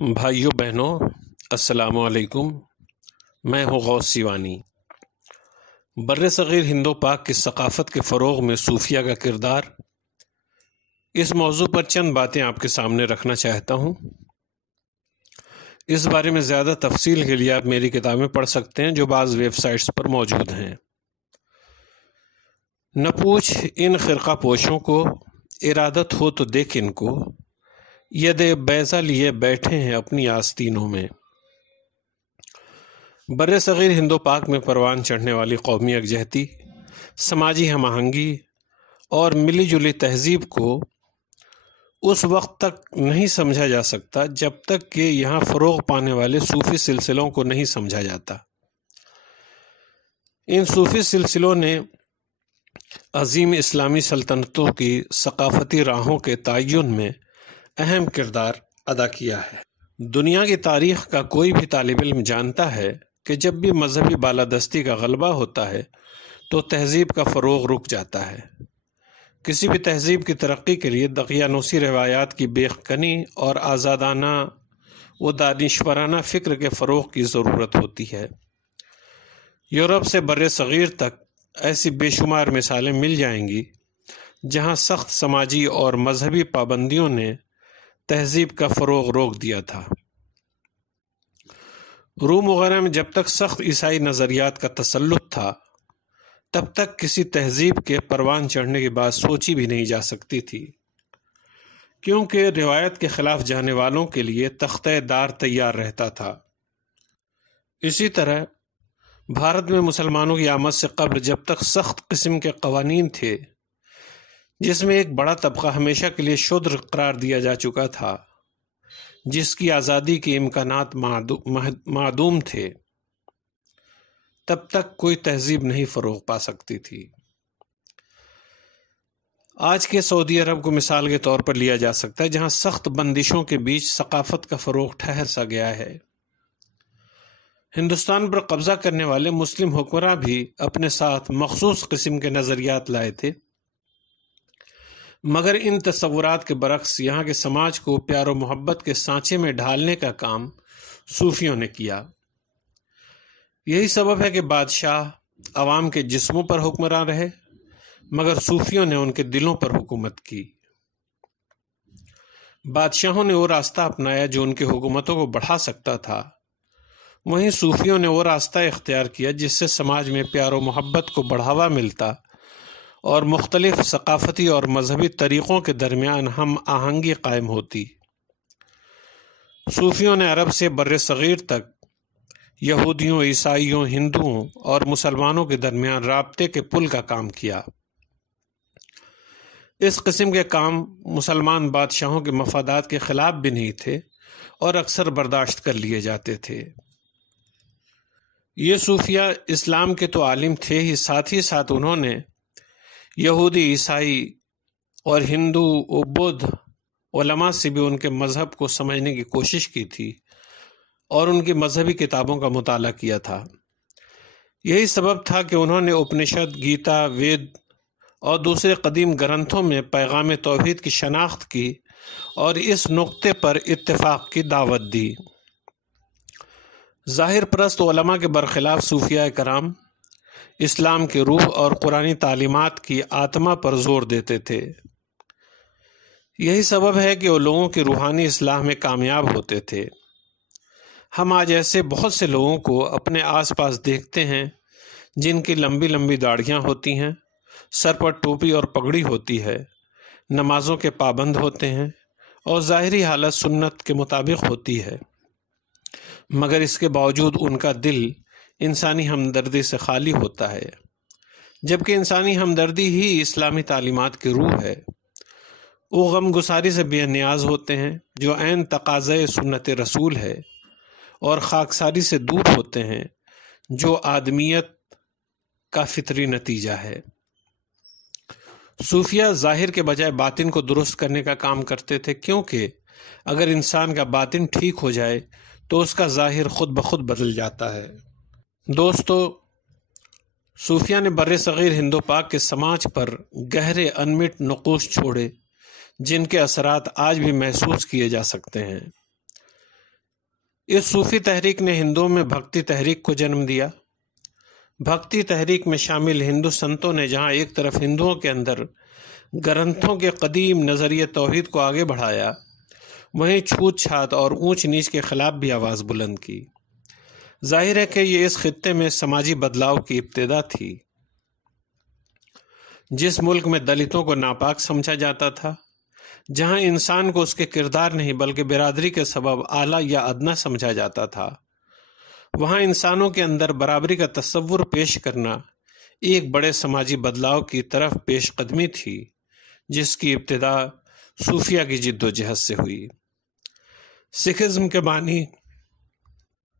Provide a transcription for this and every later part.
بھائیوں بہنوں، السلام علیکم۔ میں ہوں غوث سیوانی۔ بر صغیر ہند و پاک کی ثقافت کے فروغ میں صوفیہ کا کردار، اس موضوع پر چند باتیں آپ کے سامنے رکھنا چاہتا ہوں۔ اس بارے میں زیادہ تفصیل کے لیے آپ میری کتابیں پڑھ سکتے ہیں جو بعض ویب سائٹس پر موجود ہیں۔ نہ پوچھ ان خرقہ پوشوں کو، ارادت ہو تو دیکھ ان کو، ید بیضہ لیے بیٹھے ہیں اپنی آستینوں میں۔ بر صغیر ہند و پاک میں پروان چڑھنے والی قومی یکجہتی، سماجی ہم آہنگی اور ملی جلی تہذیب کو اس وقت تک نہیں سمجھا جا سکتا جب تک کہ یہاں فروغ پانے والے صوفی سلسلوں کو نہیں سمجھا جاتا۔ ان صوفی سلسلوں نے عظیم اسلامی سلطنتوں کی ثقافتی راہوں کے تعین میں اہم کردار ادا کیا ہے۔ دنیا کی تاریخ کا کوئی بھی طالب علم جانتا ہے کہ جب بھی مذہبی بالادستی کا غلبہ ہوتا ہے تو تہذیب کا فروغ رک جاتا ہے۔ کسی بھی تہذیب کی ترقی کے لیے دقیانوسی روایات کی بے کنی اور آزادانہ و دانشورانہ فکر کے فروغ کی ضرورت ہوتی ہے۔ یورپ سے بر صغیر تک ایسی بے شمار مثالیں مل جائیں گی جہاں سخت سماجی اور مذہبی پابندیوں نے تہذیب کا فروغ روک دیا تھا۔ روم وغیرہ میں جب تک سخت عیسائی نظریات کا تسلط تھا تب تک کسی تہذیب کے پروان چڑھنے کی بات سوچی بھی نہیں جا سکتی تھی، کیونکہ روایت کے خلاف جانے والوں کے لیے تختہ دار تیار رہتا تھا۔ اسی طرح بھارت میں مسلمانوں کی آمد سے قبل جب تک سخت قسم کے قوانین تھے جس میں ایک بڑا طبقہ ہمیشہ کے لیے شودر قرار دیا جا چکا تھا، جس کی آزادی کے امکانات معدوم تھے، تب تک کوئی تہذیب نہیں فروغ پا سکتی تھی۔ آج کے سعودی عرب کو مثال کے طور پر لیا جا سکتا ہے، جہاں سخت بندشوں کے بیچ ثقافت کا فروغ ٹھہر سا گیا ہے۔ ہندوستان پر قبضہ کرنے والے مسلم حکمراں بھی اپنے ساتھ مخصوص قسم کے نظریات لائے تھے، مگر ان تصورات کے برعکس یہاں کے سماج کو پیار و محبت کے سانچے میں ڈھالنے کا کام صوفیوں نے کیا۔ یہی سبب ہے کہ بادشاہ عوام کے جسموں پر حکمراں رہے، مگر صوفیوں نے ان کے دلوں پر حکومت کی۔ بادشاہوں نے وہ راستہ اپنایا جو ان کی حکومتوں کو بڑھا سکتا تھا، وہیں صوفیوں نے وہ راستہ اختیار کیا جس سے سماج میں پیار و محبت کو بڑھاوا ملتا اور مختلف ثقافتی اور مذہبی طریقوں کے درمیان ہم آہنگی قائم ہوتی۔ صوفیوں نے عرب سے بر صغیر تک یہودیوں، عیسائیوں، ہندوؤں اور مسلمانوں کے درمیان رابطے کے پل کا کام کیا۔ اس قسم کے کام مسلمان بادشاہوں کے مفادات کے خلاف بھی نہیں تھے اور اکثر برداشت کر لیے جاتے تھے۔ یہ صوفیہ اسلام کے تو عالم تھے ہی ساتھ انہوں نے یہودی، عیسائی اور ہندو و بدھ علماء سے بھی ان کے مذہب کو سمجھنے کی کوشش کی تھی اور ان کی مذہبی کتابوں کا مطالعہ کیا تھا۔ یہی سبب تھا کہ انہوں نے اپنشد، گیتا، وید اور دوسرے قدیم گرنتھوں میں پیغام توحید کی شناخت کی اور اس نقطے پر اتفاق کی دعوت دی۔ ظاہر پرست علماء کے برخلاف صوفیاء کرام اسلام کی روح اور قرآنی تعلیمات کی آتما پر زور دیتے تھے۔ یہی سبب ہے کہ وہ لوگوں کی روحانی اصلاح میں کامیاب ہوتے تھے۔ ہم آج ایسے بہت سے لوگوں کو اپنے آس پاس دیکھتے ہیں جن کی لمبی لمبی داڑھیاں ہوتی ہیں، سر پر ٹوپی اور پگڑی ہوتی ہے، نمازوں کے پابند ہوتے ہیں اور ظاہری حالت سنت کے مطابق ہوتی ہے، مگر اس کے باوجود ان کا دل انسانی ہمدردی سے خالی ہوتا ہے، جبکہ انسانی ہمدردی ہی اسلامی تعلیمات کی روح ہے۔ وہ غم گساری سے بے نیاز ہوتے ہیں جو عین تقاضۂ سنت رسول ہے، اور خاکساری سے دور ہوتے ہیں جو آدمیت کا فطری نتیجہ ہے۔ صوفیہ ظاہر کے بجائے باطن کو درست کرنے کا کام کرتے تھے، کیونکہ اگر انسان کا باطن ٹھیک ہو جائے تو اس کا ظاہر خود بخود بدل جاتا ہے۔ دوستو، صوفیہ نے بر صغیر ہند و پاک کے سماج پر گہرے انمٹ نقوش چھوڑے جن کے اثرات آج بھی محسوس کیے جا سکتے ہیں۔ اس صوفی تحریک نے ہندوؤں میں بھکتی تحریک کو جنم دیا۔ بھکتی تحریک میں شامل ہندو سنتوں نے جہاں ایک طرف ہندوؤں کے اندر گرنتھوں کے قدیم نظریہ توحید کو آگے بڑھایا، وہیں چھوت چھات اور اونچ نیچ کے خلاف بھی آواز بلند کی۔ ظاہر ہے کہ یہ اس خطے میں سماجی بدلاؤ کی ابتدا تھی۔ جس ملک میں دلتوں کو ناپاک سمجھا جاتا تھا، جہاں انسان کو اس کے کردار نہیں بلکہ برادری کے سبب اعلیٰ یا ادنیٰ سمجھا جاتا تھا، وہاں انسانوں کے اندر برابری کا تصور پیش کرنا ایک بڑے سماجی بدلاؤ کی طرف پیش قدمی تھی، جس کی ابتدا صوفیہ کی جد و جہد سے ہوئی۔ سکھزم کے بانی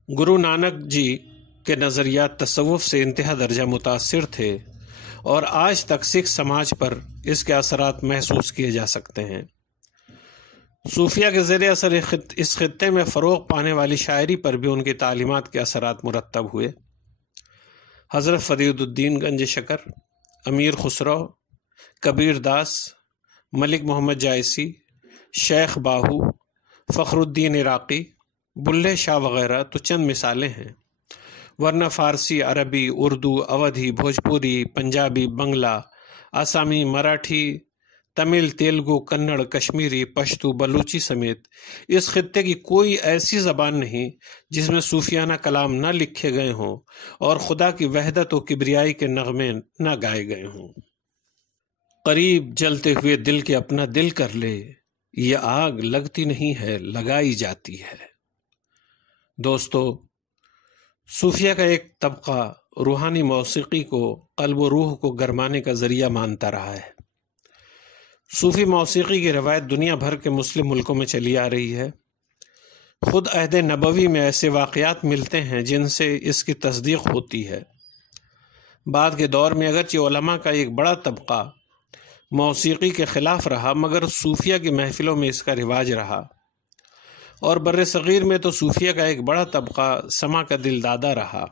گرو نانک جی کے نظریات تصوف سے انتہا درجہ متاثر تھے، اور آج تک سکھ سماج پر اس کے اثرات محسوس کیے جا سکتے ہیں۔ صوفیہ کے زیر اثر اس خطے میں فروغ پانے والی شاعری پر بھی ان کی تعلیمات کے اثرات مرتب ہوئے۔ حضرت فرید الدین گنج شکر، امیر خسرو، کبیر داس، ملک محمد جائسی، شیخ باہو، فخر الدین عراقی، بلے شاہ وغیرہ تو چند مثالیں ہیں، ورنہ فارسی، عربی، اردو، اودھی، بھوجپوری، پنجابی، بنگلہ، آسامی، مراٹھی، تمل، تیلگو، کنڑ، کشمیری، پشتو، بلوچی سمیت اس خطے کی کوئی ایسی زبان نہیں جس میں صوفیانہ کلام نہ لکھے گئے ہوں اور خدا کی وحدت و کبریائی کے نغمے نہ گائے گئے ہوں۔ قریب جلتے ہوئے دل کے اپنا دل کر لے، یہ آگ لگتی نہیں ہے لگائی جاتی ہے۔ دوستو، صوفیہ کا ایک طبقہ روحانی موسیقی کو قلب و روح کو گرمانے کا ذریعہ مانتا رہا ہے۔ صوفی موسیقی کی روایت دنیا بھر کے مسلم ملکوں میں چلی آ رہی ہے۔ خود عہد نبوی میں ایسے واقعات ملتے ہیں جن سے اس کی تصدیق ہوتی ہے۔ بعد کے دور میں اگرچہ علماء کا ایک بڑا طبقہ موسیقی کے خلاف رہا، مگر صوفیہ کی محفلوں میں اس کا رواج رہا، اور بر صغیر میں تو صوفیہ کا ایک بڑا طبقہ سماع کا دل دادا رہا۔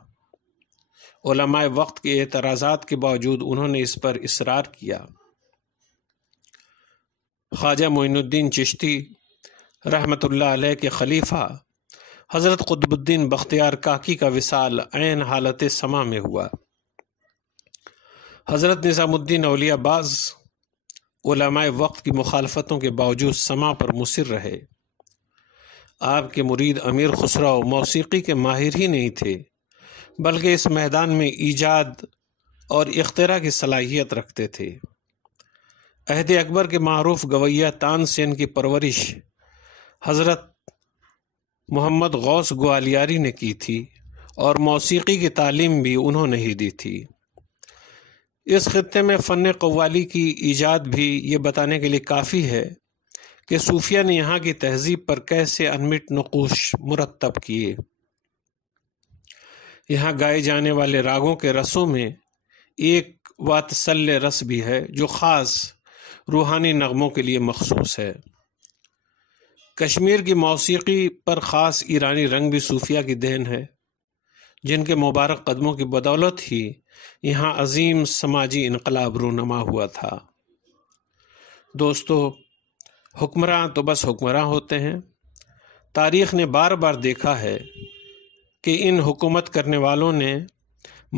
علماء وقت کے اعتراضات کے باوجود انہوں نے اس پر اصرار کیا۔ خواجہ معین الدین چشتی رحمۃ اللہ علیہ کے خلیفہ حضرت قطب الدین بختیار کاکی کا وصال عین حالت سماع میں ہوا۔ حضرت نظام الدین اولیاء بعض علماء وقت کی مخالفتوں کے باوجود سماع پر مصر رہے۔ آپ کے مرید امیر خسرو موسیقی کے ماہر ہی نہیں تھے، بلکہ اس میدان میں ایجاد اور اختراع کی صلاحیت رکھتے تھے۔ عہد اکبر کے معروف گویہ تان سین کی پرورش حضرت محمد غوث گوالیاری نے کی تھی، اور موسیقی کی تعلیم بھی انہوں نے ہی دی تھی۔ اس خطے میں فن قوالی کی ایجاد بھی یہ بتانے کے لیے کافی ہے کہ صوفیہ نے یہاں کی تہذیب پر کیسے انمٹ نقوش مرتب کیے۔ یہاں گائے جانے والے راگوں کے رسوں میں ایک واتسل رس بھی ہے جو خاص روحانی نغموں کے لیے مخصوص ہے۔ کشمیر کی موسیقی پر خاص ایرانی رنگ بھی صوفیہ کی دین ہے، جن کے مبارک قدموں کی بدولت ہی یہاں عظیم سماجی انقلاب رونما ہوا تھا۔ دوستو، حکمراں تو بس حکمراں ہوتے ہیں۔ تاریخ نے بار بار دیکھا ہے کہ ان حکومت کرنے والوں نے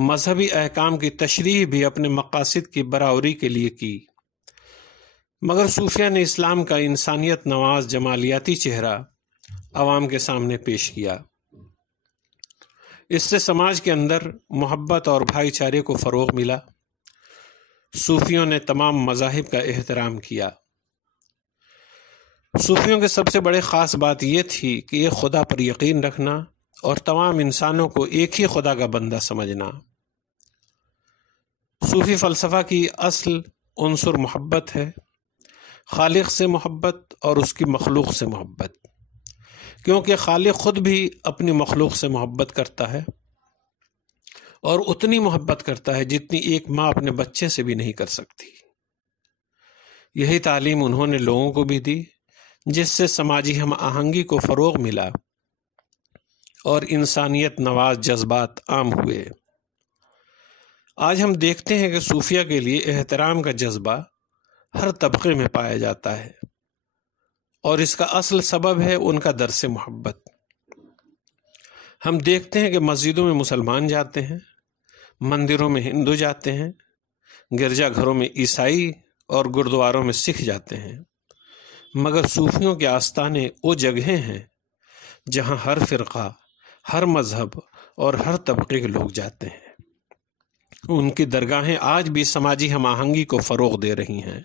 مذہبی احکام کی تشریح بھی اپنے مقاصد کی برآوری کے لیے کی، مگر صوفیہ نے اسلام کا انسانیت نواز جمالیاتی چہرہ عوام کے سامنے پیش کیا۔ اس سے سماج کے اندر محبت اور بھائی چارے کو فروغ ملا۔ صوفیوں نے تمام مذاہب کا احترام کیا۔ صوفیوں کے سب سے بڑے خاص بات یہ تھی کہ ایک خدا پر یقین رکھنا اور تمام انسانوں کو ایک ہی خدا کا بندہ سمجھنا۔ صوفی فلسفہ کی اصل عنصر محبت ہے، خالق سے محبت اور اس کی مخلوق سے محبت، کیونکہ خالق خود بھی اپنی مخلوق سے محبت کرتا ہے، اور اتنی محبت کرتا ہے جتنی ایک ماں اپنے بچے سے بھی نہیں کر سکتی۔ یہی تعلیم انہوں نے لوگوں کو بھی دی، جس سے سماجی ہم آہنگی کو فروغ ملا اور انسانیت نواز جذبات عام ہوئے۔ آج ہم دیکھتے ہیں کہ صوفیہ کے لیے احترام کا جذبہ ہر طبقے میں پایا جاتا ہے، اور اس کا اصل سبب ہے ان کا درس محبت۔ ہم دیکھتے ہیں کہ مسجدوں میں مسلمان جاتے ہیں، مندروں میں ہندو جاتے ہیں، گرجا گھروں میں عیسائی اور گردواروں میں سکھ جاتے ہیں، مگر صوفیوں کے آستانے وہ جگہیں ہیں جہاں ہر فرقہ، ہر مذہب اور ہر طبقے کے لوگ جاتے ہیں۔ ان کی درگاہیں آج بھی سماجی ہم آہنگی کو فروغ دے رہی ہیں۔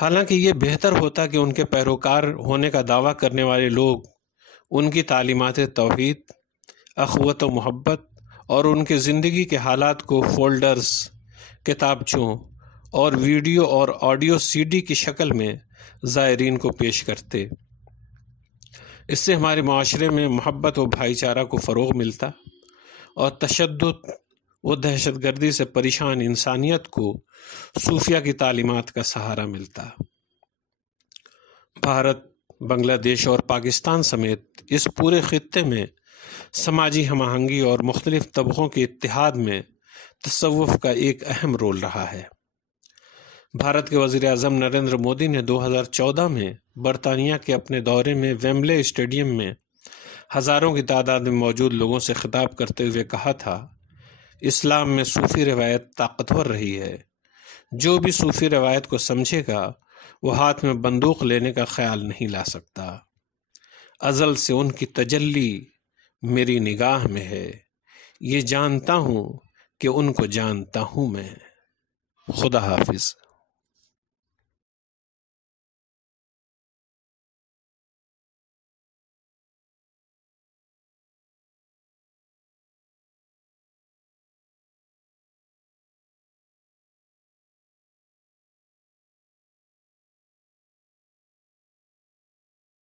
حالانکہ یہ بہتر ہوتا کہ ان کے پیروکار ہونے کا دعویٰ کرنے والے لوگ ان کی تعلیمات توحید، اخوت و محبت اور ان کے زندگی کے حالات کو فولڈرز، کتابچوں اور ویڈیو اور آڈیو سی ڈی کی شکل میں زائرین کو پیش کرتے۔ اس سے ہمارے معاشرے میں محبت و بھائی چارہ کو فروغ ملتا اور تشدد و دہشت گردی سے پریشان انسانیت کو صوفیہ کی تعلیمات کا سہارا ملتا۔ بھارت، بنگلہ دیش اور پاکستان سمیت اس پورے خطے میں سماجی ہم آہنگی اور مختلف طبقوں کے اتحاد میں تصوف کا ایک اہم رول رہا ہے۔ بھارت کے وزیر اعظم نریندر مودی نے 2014 میں برطانیہ کے اپنے دورے میں ویمبلے اسٹیڈیم میں ہزاروں کی تعداد میں موجود لوگوں سے خطاب کرتے ہوئے کہا تھا، اسلام میں صوفی روایت طاقتور رہی ہے۔ جو بھی صوفی روایت کو سمجھے گا وہ ہاتھ میں بندوق لینے کا خیال نہیں لا سکتا۔ ازل سے ان کی تجلی میری نگاہ میں ہے، یہ جانتا ہوں کہ ان کو جانتا ہوں میں۔ خدا حافظ۔